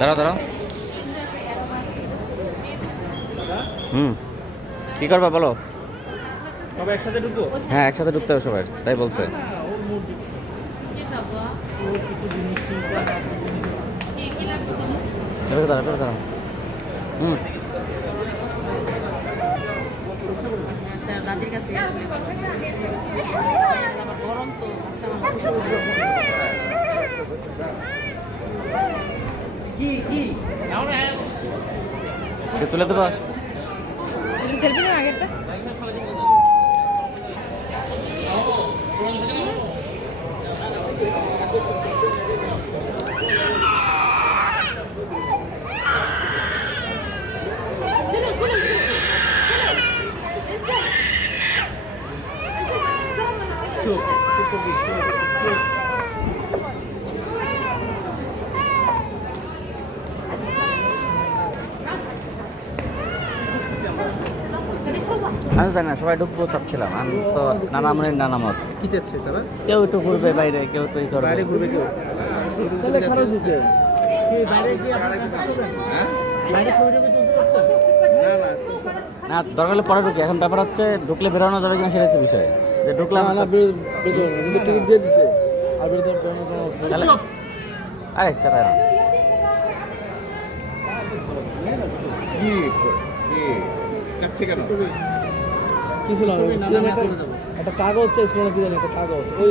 দাঁড়াও দাঁড়াও। কি করবা বলো? সবাই একসাথে ঢুকবো? হ্যাঁ, একসাথে ঢুকতে হবে সবাই, তাই বলছে। দাঁড়াও দাঁড়াও। দাদির কাছে গরম তো তুলে দেবা? সেলফি নাও আগেরটা। আমি জানি না, সবাই ঢুকবো চাচ্ছিলাম। আমি তো নানামনের নানামত। কি চাচ্ছে তারা? কেউ একটু ঘুরবে বাইরে, কেউ তো বাইরে ঘুরবে কেউ? না, দরকার হলে পরে ঢুকি। এখন ব্যাপার হচ্ছে ঢুকলে বেরোনো যাবে কিনা সেটা হচ্ছে বিষয়। যে ঢুকলাম টিকিট দিয়ে দিছে তাহলে আরে চাটা না। চাচ্ছে কেন? কি ছিল একটা কাগজ চাইছিল না, কি জানি একটা কাগজ ওই